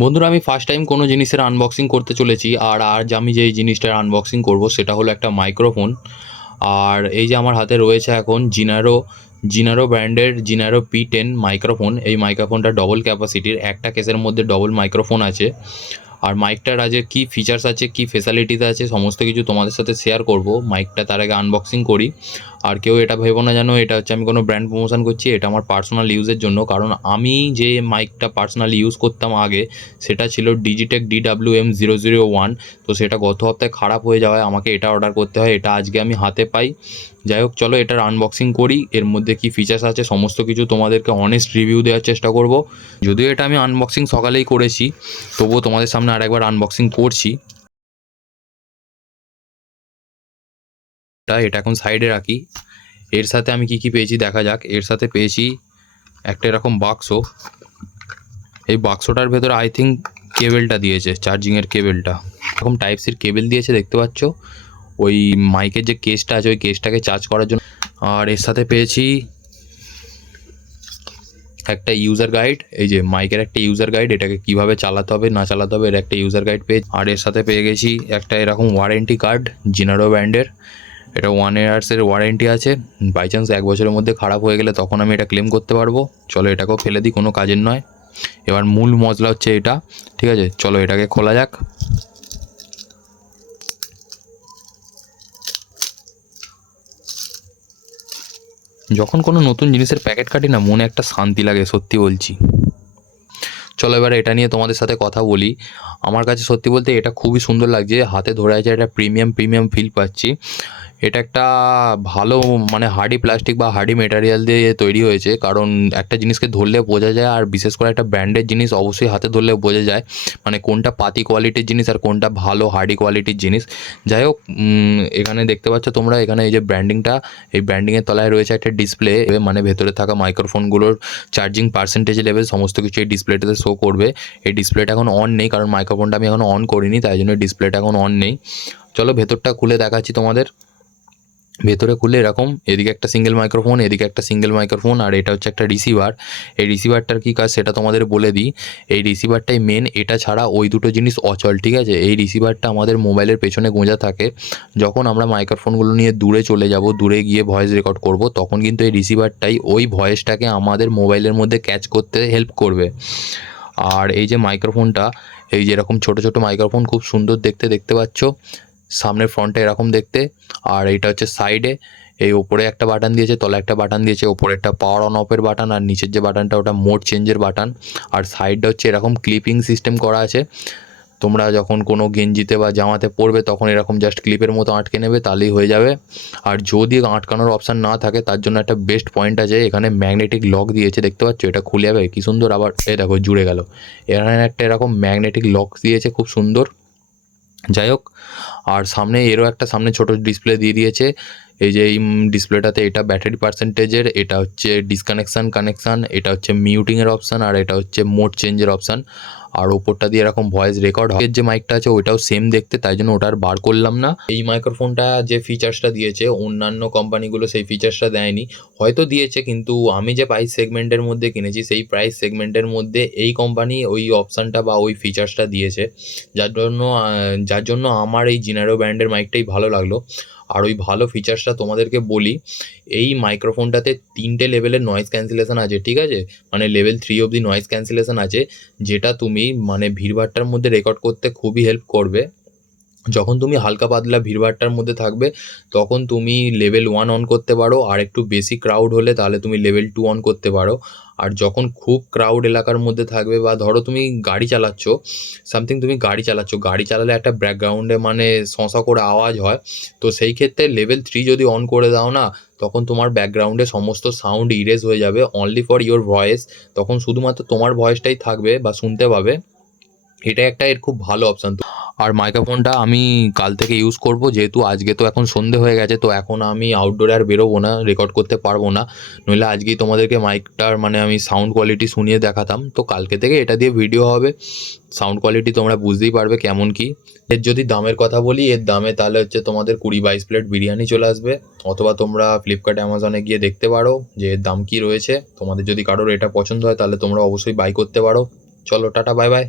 বন্ধুরা, আমি first time কোনো জিনিসের আনবক্সিং করতে চলেছি। আর আজ আমি যেই জিনিসটার আনবক্সিং করব সেটা হলো একটা মাইক্রোফোন। আর এই যে আমার হাতে রয়েছে এখন জিনারো ব্র্যান্ডের জিনারো P10 মাইক্রোফোন। এই মাইক্রোফোনটা ডবল ক্যাপাসিটির, একটা কেসের মধ্যে ডবল মাইক্রোফোন আছে। আর মাইকটার আজ কী ফিচার্স আছে, কী ফেসিলিটিস আছে, সমস্ত কিছু তোমাদের সাথে শেয়ার করব। মাইকটা তার আগে আনবক্সিং করি। আর কেউ এটা ভেবো না জানো এটা হচ্ছে আমি কোনো ব্র্যান্ড প্রমোশন করছি, এটা আমার পার্সোনাল ইউজের জন্য। কারণ আমি যে মাইকটা পার্সোনালি ইউজ করতাম আগে, সেটা ছিল ডিজিটেক DWM-001। তো সেটা গত সপ্তাহে খারাপ হয়ে যাওয়ায় আমাকে এটা অর্ডার করতে হয়। এটা আজকে আমি হাতে পাই। যাই হোক, চলো এটার আনবক্সিং করি। এর মধ্যে কী ফিচার্স আছে সমস্ত কিছু তোমাদেরকে অনেস্ট রিভিউ দেওয়ার চেষ্টা করব। যদিও এটা আমি আনবক্সিং সকালেই করেছি, তবুও তোমাদের সামনে আরেকবার আনবক্সিং করছি। এটা এখন সাইডে রাখি। এর সাথে আমি কি পেয়েছি দেখা যাক। এর সাথে পেয়েছি একটা এরকম বাক্স। এই বাক্সটার ভেতরে আই থিঙ্ক কেবেলটা দিয়েছে, চার্জিংয়ের কেবেলটা। এরকম টাইপ সির কেবেল দিয়েছে দেখতে পাচ্ছ। ওই মাইকের যে কেসটা আছে ওই কেসটাকে চার্জ করার জন্য। আর এর সাথে পেয়েছি একটা ইউজার গাইড। এই যে মাইকের একটা ইউজার গাইড, এটাকে কিভাবে চালাতে হবে না চালাতে হবে এর একটা ইউজার গাইড পেয়েছি। আর এর সাথে পেয়ে গেছি একটা এরকম ওয়ারেন্টি কার্ড জিনারো ব্র্যান্ডের। এটা 1 ইয়ার্সের ওয়ারেন্টি আছে। বাই চান্স 1 বছরের মধ্যে খারাপ হয়ে গেলে তখন আমি এটা ক্লেম করতে পারবো। চলো এটাকেও ফেলে দিই, কোনো কাজের নয়। এবার মূল মশলা হচ্ছে এটা, ঠিক আছে? চলো এটাকে খোলা যাক। যখন কোনো নতুন জিনিসের প্যাকেট কাটি না, মনে একটা শান্তি লাগে, সত্যি বলছি। চলো এবার এটা নিয়ে তোমাদের সাথে কথা বলি। আমার কাছে সত্যি বলতে এটা খুবই সুন্দর লাগছে, হাতে ধরে আছে, এটা প্রিমিয়াম ফিল পাচ্ছি। এটা একটা ভালো মানে হার্ডি প্লাস্টিক বা হার্ডি মেটেরিয়াল দিয়ে তৈরি হয়েছে। কারণ একটা জিনিসকে ধরলে বোঝা যায়, আর বিশেষ করে একটা ব্র্যান্ডের জিনিস অবশ্যই হাতে ধরলে বোঝা যায় মানে কোনটা পাতি কোয়ালিটির জিনিস আর কোনটা ভালো হার্ডি কোয়ালিটির জিনিস। যাই হোক, এখানে দেখতে পাচ্ছ তোমরা, এখানে এই যে ব্র্যান্ডিংটা, এই ব্র্যান্ডিংয়ের তলায় রয়েছে একটা ডিসপ্লে। মানে ভেতরে থাকা মাইক্রোফোনগুলোর চার্জিং পার্সেন্টেজ লেভেল সমস্ত কিছু এই ডিসপ্লেটাতে শো করবে। এই ডিসপ্লেটা এখন অন নেই, কারণ মাইক্রোফোনটা আমি এখন অন করিনি, তাই জন্য ডিসপ্লেটা এখন অন নেই। চলো ভেতরটা খুলে দেখাচ্ছি তোমাদের। ভেতরে খুলে এরকম এদিকে একটা সিঙ্গেল মাইক্রোফোন, এদিকে একটা সিঙ্গেল মাইক্রোফোন, আর এটা হচ্ছে একটা রিসিভার। এই রিসিভারটার কী কাজ সেটা তোমাদের বলে দিই। এই রিসিভারটাই মেন, এটা ছাড়া ওই দুটো জিনিস অচল, ঠিক আছে? এই রিসিভারটা আমাদের মোবাইলের পেছনে গোঁজা থাকে। যখন আমরা মাইক্রোফোনগুলো নিয়ে দূরে চলে যাব, দূরে গিয়ে ভয়েস রেকর্ড করব, তখন কিন্তু এই রিসিভারটাই ওই ভয়েসটাকে আমাদের মোবাইলের মধ্যে ক্যাচ করতে হেল্প করবে। আর এই যে মাইক্রোফোনটা, এই যে এরকম ছোটো ছোটো মাইক্রোফোন, খুব সুন্দর দেখতে পাচ্ছ। সামনের ফ্রন্টে এরকম দেখতে। আর এটা হচ্ছে সাইডে, এই ওপরে একটা বাটন দিয়েছে, তলায় একটা বাটন দিয়েছে। ওপরে একটা পাওয়ার অন অফের বাটন, আর নিচের যে বাটনটা ওটা মোড চেঞ্জের বাটন। আর সাইডটা হচ্ছে এরকম ক্লিপিং সিস্টেম করা আছে। তোমরা যখন কোনো গেঞ্জিতে বা জামাতে পরবে তখন এরকম জাস্ট ক্লিপের মতো আটকে নেবে, তাহলেই হয়ে যাবে। আর যদি আটকানোর অপশান না থাকে তার জন্য একটা বেস্ট পয়েন্ট আছে, এখানে ম্যাগনেটিক লক দিয়েছে দেখতে পাচ্ছ। এটা খুলে যাবে কী সুন্দর, আবার এ দেখো জুড়ে গেল। এখানে একটা এরকম ম্যাগনেটিক লক দিয়েছে, খুব সুন্দর। যাই হোক, আর সামনে এরও একটা সামনে ছোটো ডিসপ্লে দিয়ে দিয়েছে। এই যে এই ডিসপ্লেটাতে এটা ব্যাটারি পার্সেন্টেজের, এটা হচ্ছে কানেকশান, এটা হচ্ছে মিউটিংয়ের অপশান, আর এটা হচ্ছে মোড চেঞ্জের অপশান। আর ওপরটা দিয়ে এরকম ভয়েস রেকর্ড হয়। যে মাইকটা আছে ওইটাও সেম দেখতে, তাই জন্য ওটা আর বার করলাম না। এই মাইক্রোফোনটা যে ফিচার্সটা দিয়েছে অন্যান্য কোম্পানিগুলো সেই ফিচার্সটা দেয়নি, হয়তো দিয়েছে, কিন্তু আমি যে প্রাইস সেগমেন্টের মধ্যে কিনেছি সেই প্রাইস সেগমেন্টের মধ্যে এই কোম্পানি ওই অপশানটা বা ওই ফিচার্সটা দিয়েছে, যার জন্য আমার এই জিনারো ব্র্যান্ডের মাইকটাই ভালো লাগলো। আর ওই ভালো ফিচার্সটা তোমাদেরকে বলি, এই মাইক্রোফোনটাতে 3টে লেভেলের নয়েজ ক্যান্সেলেশন আছে, ঠিক আছে? মানে লেভেল 3 অবধি নয়েজ ক্যান্সেলেশন আছে, যেটা তুমি মানে ভিড়ভাট্টার মধ্যে রেকর্ড করতে খুবই হেল্প করবে। যখন তুমি হালকা পাতলা ভিড়ভাট্টার মধ্যে থাকবে তখন তুমি লেভেল 1 অন করতে পারো, আর একটু বেশি ক্রাউড হলে তাহলে তুমি লেভেল 2 অন করতে পারো। আর যখন খুব ক্রাউড এলাকার মধ্যে থাকবে, বা ধরো তুমি গাড়ি চালাচ্ছ, গাড়ি চালালে একটা ব্যাকগ্রাউন্ডে মানে শঁ করে আওয়াজ হয়, তো সেই ক্ষেত্রে লেভেল 3 যদি অন করে দাও না, তখন তোমার ব্যাকগ্রাউন্ডে সমস্ত সাউন্ড ইরেজ হয়ে যাবে, অনলি ফর ইওর ভয়েস। তখন শুধুমাত্র তোমার ভয়েসটাই থাকবে বা শুনতে পাবে। এটা একটা এর খুব ভালো অপশান। আর মাইক্রোফোনটা আমি কাল থেকে ইউজ করব, যেহেতু আজকে তো এখন সন্ধে হয়ে গেছে, তো এখন আমি আউটডোরে আর বেরোবো না, রেকর্ড করতে পারবো না। নইলে আজকেই তোমাদেরকে মাইকটার মানে আমি সাউন্ড কোয়ালিটি শুনিয়ে দেখাতাম। তো কালকে থেকে এটা দিয়ে ভিডিও হবে, সাউন্ড কোয়ালিটি তোমরা বুঝতেই পারবে কেমন কি। এর যদি দামের কথা বলি, এর দামে তাহলে হচ্ছে তোমাদের 20-22 প্লেট বিরিয়ানি চলে আসবে। অথবা তোমরা ফ্লিপকার্ট অ্যামাজনে গিয়ে দেখতে পারো যে এর দাম কী রয়েছে। তোমাদের যদি কারোর এটা পছন্দ হয় তাহলে তোমরা অবশ্যই বাই করতে পারো। চলো টাটা, বাই বাই।